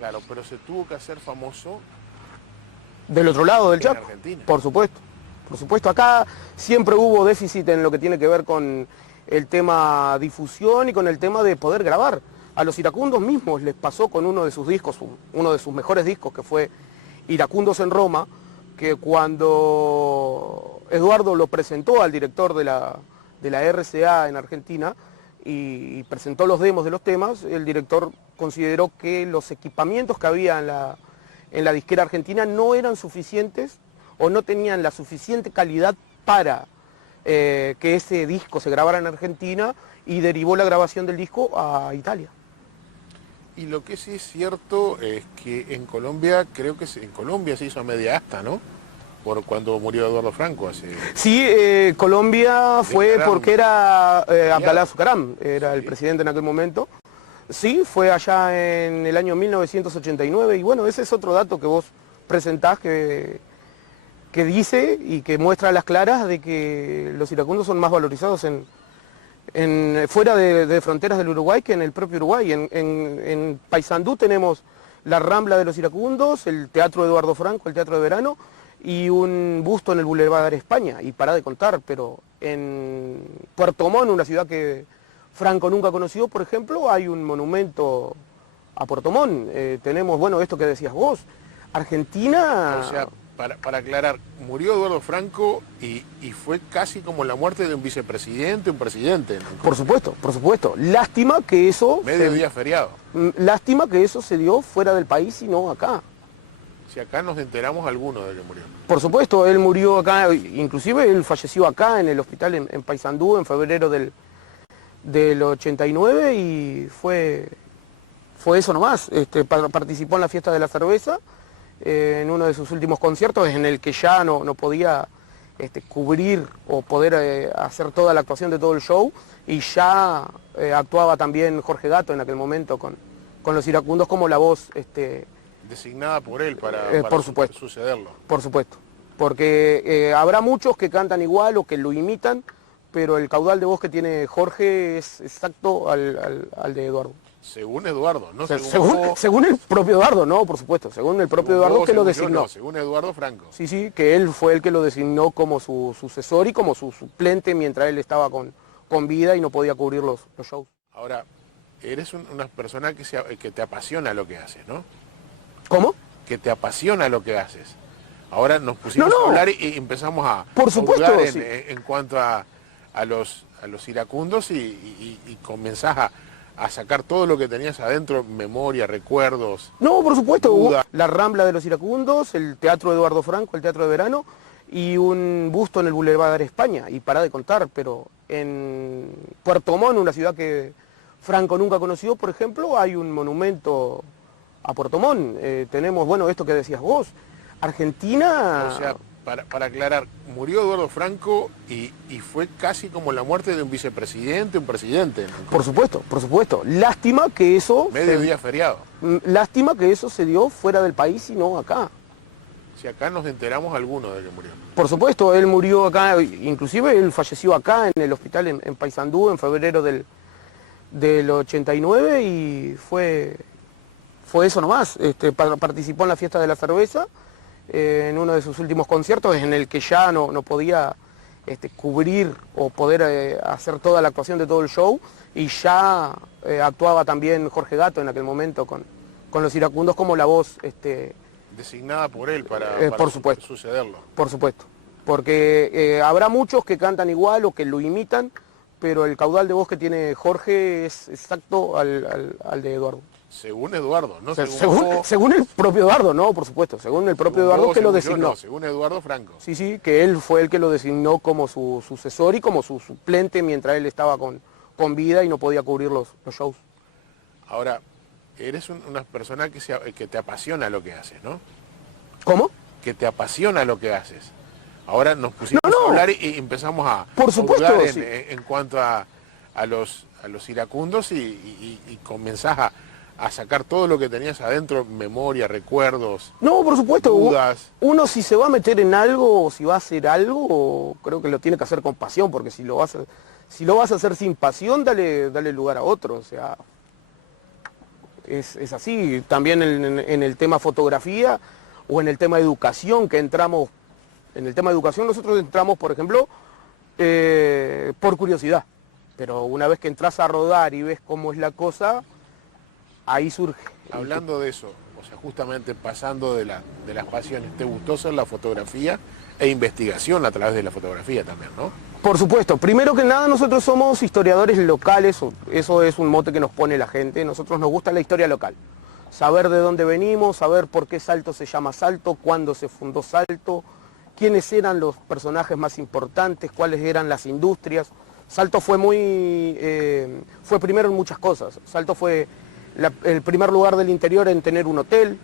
Claro, pero se tuvo que hacer famoso Del otro lado del en Chaco, Argentina. por supuesto. Por supuesto, acá siempre hubo déficit en lo que tiene que ver con el tema difusión y con el tema de poder grabar. A los iracundos mismos les pasó con uno de sus discos, uno de sus mejores discos, que fue Iracundos en Roma, que cuando Eduardo lo presentó al director de la RCA en Argentina y presentó los demos de los temas, el director consideró que los equipamientos que había en la disquera argentina no eran suficientes o no tenían la suficiente calidad para que ese disco se grabara en Argentina, y derivó la grabación del disco a Italia. Y lo que sí es cierto es que en Colombia, creo que en Colombia se hizo a media asta, ¿no? Por cuando murió Eduardo Franco hace... Sí, Colombia fue Declararon porque era Abdalá feriado. Azucarán, era el presidente en aquel momento. Sí, fue allá en el año 1989, y bueno, ese es otro dato que vos presentás que dice y que muestra a las claras de que los iracundos son más valorizados fuera de fronteras del Uruguay que en el propio Uruguay. En Paysandú tenemos la Rambla de los Iracundos, el Teatro Eduardo Franco, el Teatro de Verano, y un busto en el Boulevard España, y para de contar, pero en Puerto Montt, una ciudad que Franco nunca conoció, por ejemplo, hay un monumento a Puerto Montt. Tenemos, bueno, esto que decías vos, Argentina... O sea, para aclarar, murió Eduardo Franco y fue casi como la muerte de un vicepresidente, un presidente. Por supuesto, por supuesto. Lástima que eso... Medio día feriado. Lástima que eso se dio fuera del país y no acá. Si acá nos enteramos alguno de que murió. Por supuesto, él murió acá, inclusive él falleció acá en el hospital en Paysandú en febrero del 89, y fue eso nomás. Participó en la fiesta de la cerveza, en uno de sus últimos conciertos, en el que ya no podía cubrir o poder hacer toda la actuación de todo el show, y ya actuaba también Jorge Gato en aquel momento con los iracundos como la voz... Designada por él para por supuesto, sucederlo. por supuesto, porque habrá muchos que cantan igual o que lo imitan, pero el caudal de voz que tiene Jorge es exacto al de Eduardo. Según Eduardo, ¿no? Según el propio Eduardo, no, por supuesto, según el propio Eduardo que lo designó. No, según Eduardo Franco. Sí, sí, que él fue el que lo designó como su sucesor y como su suplente mientras él estaba con vida y no podía cubrir los shows. Ahora, eres una persona que te apasiona lo que haces, ¿no? ¿Cómo? Que te apasiona lo que haces. Ahora nos pusimos a hablar y empezamos a por supuesto, hurgar sí. en cuanto a los iracundos y comenzás a sacar todo lo que tenías adentro, memoria, recuerdos. No, por supuesto, duda. la Rambla de los Iracundos, el Teatro Eduardo Franco, el Teatro de Verano, y un busto en el Boulevard España, y para de contar, pero en Puerto Montt, una ciudad que Franco nunca conoció, por ejemplo, hay un monumento a Puerto Montt. Tenemos, bueno, esto que decías vos, Argentina... O sea, para aclarar, murió Eduardo Franco y fue casi como la muerte de un vicepresidente, un presidente. Por supuesto, por supuesto. Lástima que eso... Medio día feriado. Lástima que eso se dio fuera del país y no acá. Si acá nos enteramos alguno de que murió. Por supuesto, él murió acá, inclusive él falleció acá en el hospital en Paysandú en febrero del 89, y fue eso nomás. Participó en la fiesta de la cerveza, en uno de sus últimos conciertos, en el que ya no podía cubrir o poder hacer toda la actuación de todo el show, y ya actuaba también Jorge Gato en aquel momento con los iracundos como la voz... designada por él para por supuesto, sucederlo. por supuesto, porque habrá muchos que cantan igual o que lo imitan, pero el caudal de voz que tiene Jorge es exacto al de Eduardo. Según Eduardo, ¿no? Según el propio Eduardo, no, por supuesto, según el propio Eduardo que lo designó. No, según Eduardo Franco. Sí, sí, que él fue el que lo designó como su sucesor y como su suplente mientras él estaba con vida y no podía cubrir los shows. Ahora, eres una persona que te apasiona lo que haces, ¿no? ¿Cómo? Que te apasiona lo que haces. Ahora nos pusimos a hablar y empezamos a por supuesto, hurgar sí. en cuanto a los iracundos y comenzás a sacar todo lo que tenías adentro, memoria, recuerdos. No, por supuesto, dudas. Uno si se va a meter en algo o si va a hacer algo, creo que lo tiene que hacer con pasión, porque si lo vas a hacer sin pasión, dale lugar a otro, o sea... es así. También en el tema fotografía o en el tema educación que entramos, en el tema educación nosotros entramos, por ejemplo, por curiosidad. Pero una vez que entras a rodar y ves cómo es la cosa, ahí surge. Hablando de eso, o sea, justamente pasando de las pasiones, ¿te gustó hacer la fotografía e investigación a través de la fotografía también, no? Por supuesto, primero que nada nosotros somos historiadores locales, eso es un mote que nos pone la gente, nosotros nos gusta la historia local. Saber de dónde venimos, saber por qué Salto se llama Salto, cuándo se fundó Salto, quiénes eran los personajes más importantes, cuáles eran las industrias. Salto fue fue primero en muchas cosas. Salto fue el primer lugar del interior en tener un hotel.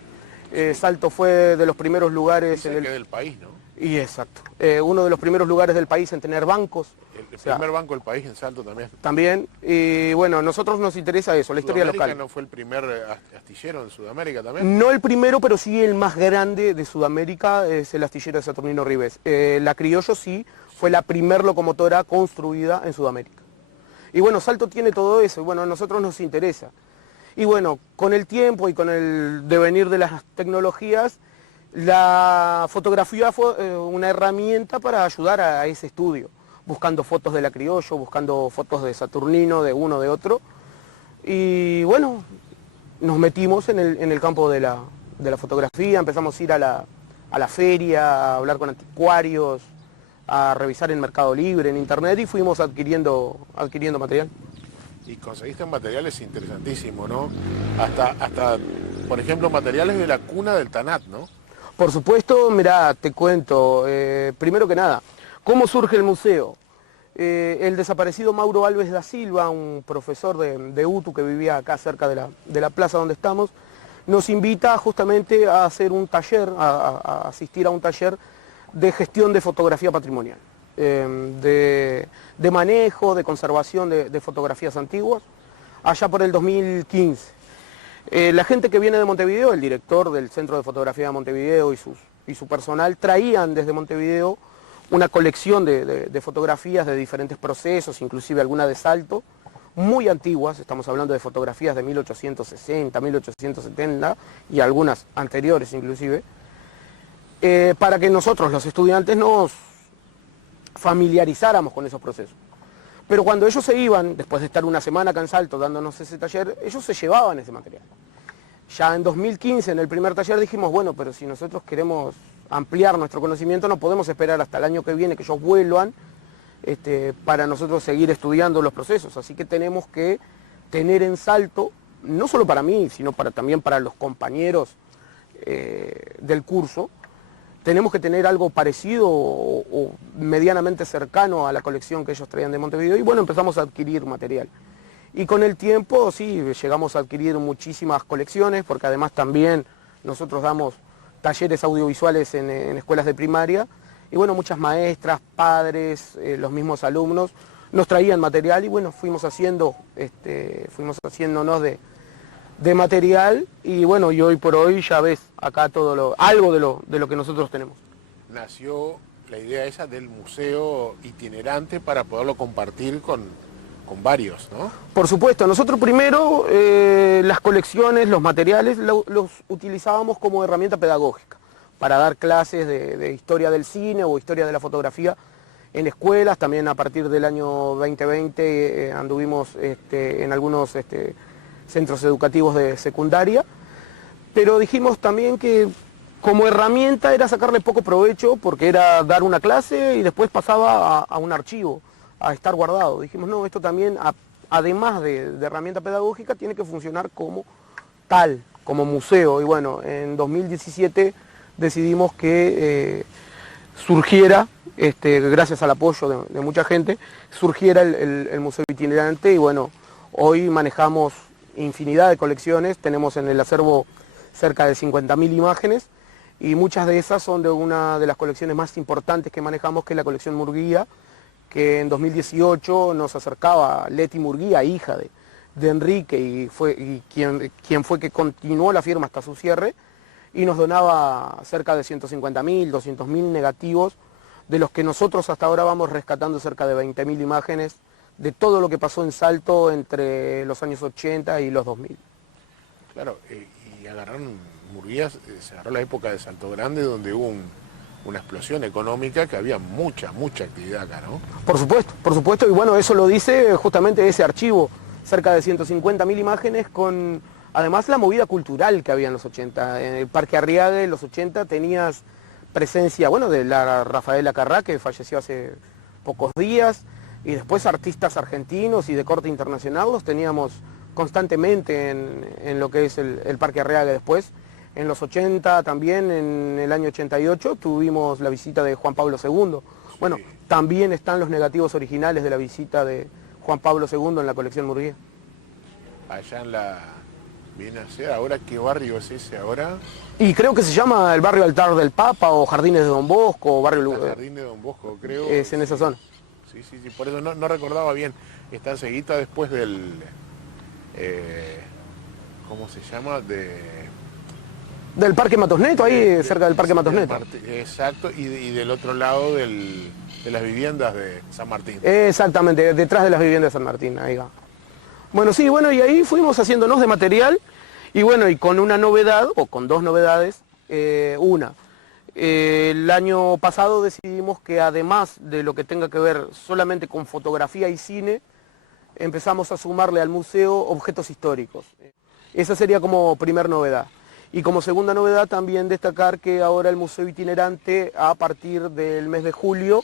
Salto fue de los primeros lugares del país, ¿no? Y exacto. Uno de los primeros lugares del país en tener bancos. El primer banco del país en Salto también. También. Y bueno, a nosotros nos interesa eso, la historia local. ¿No fue el primer astillero en Sudamérica también? No el primero, pero sí el más grande de Sudamérica es el astillero de Saturnino Ribes. La Criollo sí fue la primer locomotora construida en Sudamérica. Y bueno, Salto tiene todo eso, y bueno, a nosotros nos interesa. Y bueno, con el tiempo y con el devenir de las tecnologías, la fotografía fue una herramienta para ayudar a ese estudio, buscando fotos de la Criollo, buscando fotos de Saturnino, de uno, de otro. Y bueno, nos metimos en el campo de la fotografía, empezamos a ir a la feria, a hablar con anticuarios, a revisar en Mercado Libre, en Internet, y fuimos adquiriendo material. Y conseguiste materiales interesantísimos, ¿no? Hasta, por ejemplo, materiales de la cuna del Tanat, ¿no? Por supuesto, mirá, te cuento, primero que nada, ¿cómo surge el museo? El desaparecido Mauro Alves da Silva, un profesor de UTU que vivía acá cerca de la plaza donde estamos, nos invita justamente a hacer un taller, a asistir a un taller de gestión de fotografía patrimonial, de manejo, de conservación de fotografías antiguas, allá por el 2015. La gente que viene de Montevideo, el director del Centro de Fotografía de Montevideo y su personal, traían desde Montevideo una colección de fotografías de diferentes procesos, inclusive alguna de Salto, muy antiguas, estamos hablando de fotografías de 1860, 1870 y algunas anteriores inclusive, para que nosotros, los estudiantes, nos familiarizáramos con esos procesos. Pero cuando ellos se iban, después de estar una semana acá en Salto dándonos ese taller, ellos se llevaban ese material. Ya en 2015, en el primer taller, dijimos, bueno, pero si nosotros queremos ampliar nuestro conocimiento, no podemos esperar hasta el año que viene que ellos vuelvan para nosotros seguir estudiando los procesos. Así que tenemos que tener en Salto, no solo para mí, sino también para los compañeros del curso, tenemos que tener algo parecido o medianamente cercano a la colección que ellos traían de Montevideo, y bueno, empezamos a adquirir material. Y con el tiempo, sí, llegamos a adquirir muchísimas colecciones, porque además también nosotros damos talleres audiovisuales en escuelas de primaria, y bueno, muchas maestras, padres, los mismos alumnos, nos traían material, y bueno, fuimos haciéndonos de material, y bueno, y hoy por hoy ya ves acá algo de lo que nosotros tenemos. Nació la idea esa del museo itinerante para poderlo compartir con varios, ¿no? Por supuesto, nosotros primero las colecciones, los materiales, los utilizábamos como herramienta pedagógica, para dar clases de historia del cine o historia de la fotografía en escuelas. También a partir del año 2020 anduvimos en algunos centros educativos de secundaria, pero dijimos también que como herramienta era sacarle poco provecho, porque era dar una clase y después pasaba a un archivo, a estar guardado. Dijimos, no, esto también, además de herramienta pedagógica, tiene que funcionar como tal, como museo. Y bueno, en 2017 decidimos que surgiera, gracias al apoyo de mucha gente, surgiera el museo itinerante, y bueno, hoy manejamos infinidad de colecciones, tenemos en el acervo cerca de 50.000 imágenes, y muchas de esas son de una de las colecciones más importantes que manejamos, que es la colección Murguía, que en 2018 nos acercaba Leti Murguía, hija de Enrique, y quien fue que continuó la firma hasta su cierre, y nos donaba cerca de 150.000, 200.000 negativos, de los que nosotros hasta ahora vamos rescatando cerca de 20.000 imágenes, de todo lo que pasó en Salto entre los años 80 y los 2000. Claro, y agarraron Murguía, se agarró la época de Salto Grande donde hubo una explosión económica, que había mucha actividad acá, ¿no? Por supuesto, y bueno, eso lo dice justamente ese archivo, cerca de 150.000 imágenes con además la movida cultural que había en los 80. En el Parque Arriaga en los 80 tenías presencia, bueno, de la Rafaela Carrá, que falleció hace pocos días, y después artistas argentinos y de corte internacional los teníamos constantemente en lo que es el Parque Arriaga. Después, en los 80 también, en el año 88, tuvimos la visita de Juan Pablo II. Bueno, también están los negativos originales de la visita de Juan Pablo II en la colección Murguía. Allá en la... Viene a ser, ahora, ¿qué barrio es ese ahora? Y creo que se llama el barrio Altar del Papa, o Jardines de Don Bosco, o barrio... Jardín de Don Bosco, creo. Es en esa zona. Sí, por eso no recordaba bien. Está enseguida después del... ¿cómo se llama? Del Parque Matosneto, ahí cerca del Parque Matosneto. Exacto, y del otro lado de las viviendas de San Martín. Exactamente, detrás de las viviendas de San Martín, ahí va. Bueno, sí, bueno, y ahí fuimos haciéndonos de material, y bueno, y con una novedad, o con dos novedades. El año pasado decidimos que además de lo que tenga que ver solamente con fotografía y cine, empezamos a sumarle al museo objetos históricos. Esa sería como primer novedad. Y como segunda novedad también destacar que ahora el Museo Itinerante, a partir del mes de julio,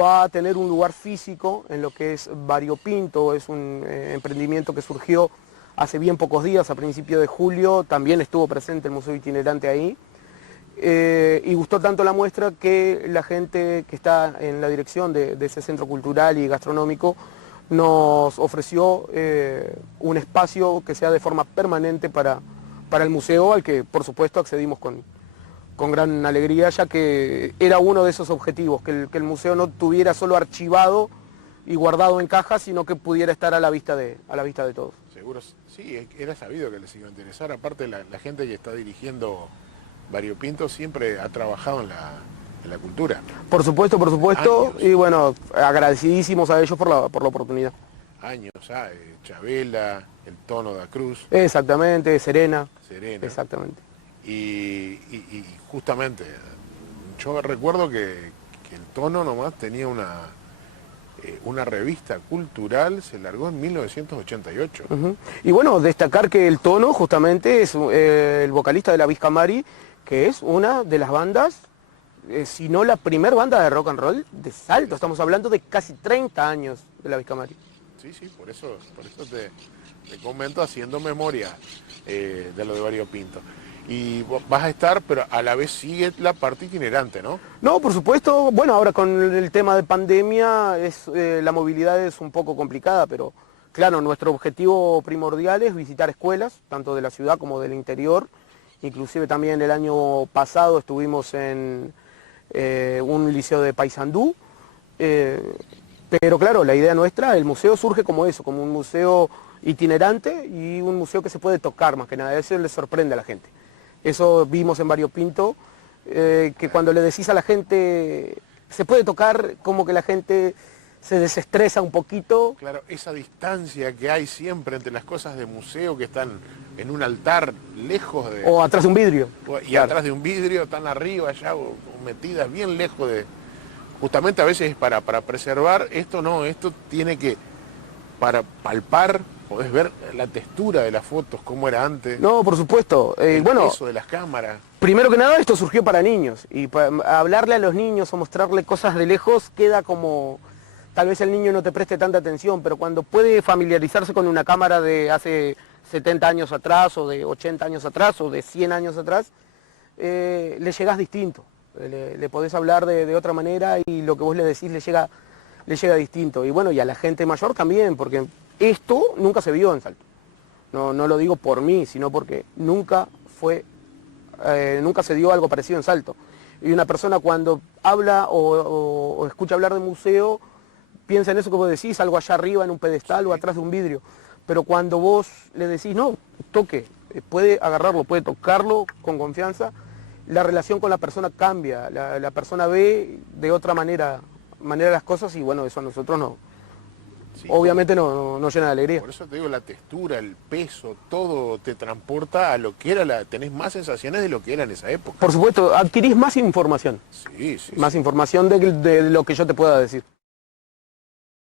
va a tener un lugar físico en lo que es Variopinto. Es un emprendimiento que surgió hace bien pocos días, a principios de julio. También estuvo presente el Museo Itinerante ahí. Y gustó tanto la muestra que la gente que está en la dirección de ese centro cultural y gastronómico nos ofreció un espacio que sea de forma permanente para el museo, al que por supuesto accedimos con gran alegría, ya que era uno de esos objetivos, que el museo no tuviera solo archivado y guardado en cajas, sino que pudiera estar a la vista de todos. Seguro, sí, era sabido que les iba a interesar. Aparte, la gente que está dirigiendo Variopinto siempre ha trabajado en la cultura. Por supuesto, Años. y bueno, agradecidísimos a ellos por la oportunidad. Años, Chabela, el Tono da Cruz. Exactamente, Serena. Exactamente. Y justamente, yo recuerdo que el Tono nomás tenía una revista cultural, se largó en 1988. Y bueno, destacar que el Tono justamente es el vocalista de la Viscamari, que es una de las bandas, si no la primer banda de rock and roll de Salto. Estamos hablando de casi 30 años de la Viscamari. Sí, por eso te comento, haciendo memoria de lo de Variopinto. Y vas a estar, pero a la vez sigue la parte itinerante, ¿no? No, por supuesto. Bueno, ahora con el tema de pandemia la movilidad es un poco complicada, pero claro, nuestro objetivo primordial es visitar escuelas, tanto de la ciudad como del interior. Inclusive también el año pasado estuvimos en un liceo de Paysandú. Pero claro, la idea nuestra, el museo surge como eso, como un museo itinerante y un museo que se puede tocar más que nada. Eso le sorprende a la gente. Eso vimos en Variopinto, que cuando le decís a la gente, se puede tocar, como que la gente se desestresa un poquito. Claro, esa distancia que hay siempre entre las cosas de museo que están en un altar lejos de... O atrás de un vidrio. Y claro, atrás de un vidrio, tan arriba allá, o metidas bien lejos de... Justamente a veces es para preservar, esto tiene que, para palpar, podés ver la textura de las fotos, cómo era antes. No, por supuesto. El peso de las cámaras. Primero que nada, esto surgió para niños, y para hablarle a los niños o mostrarle cosas de lejos queda como... Tal vez el niño no te preste tanta atención, pero cuando puede familiarizarse con una cámara de hace 70 años atrás, o de 80 años atrás, o de 100 años atrás, le llegás distinto. Le podés hablar de otra manera y lo que vos le decís le llega distinto. Y bueno, y a la gente mayor también, porque esto nunca se vio en Salto. No lo digo por mí, sino porque nunca se dio algo parecido en Salto. Y una persona cuando habla o escucha hablar de museo, piensa en eso que vos decís, algo allá arriba en un pedestal o atrás de un vidrio. Pero cuando vos le decís, no, toque, puede agarrarlo, puede tocarlo con confianza, la relación con la persona cambia, la persona ve de otra manera las cosas, y bueno, eso a nosotros Sí, obviamente no llena de alegría. por eso te digo, la textura, el peso, todo te transporta a lo que era tenés más sensaciones de lo que era en esa época. Por supuesto, adquirís más información. Sí, sí. Más información de lo que yo te pueda decir.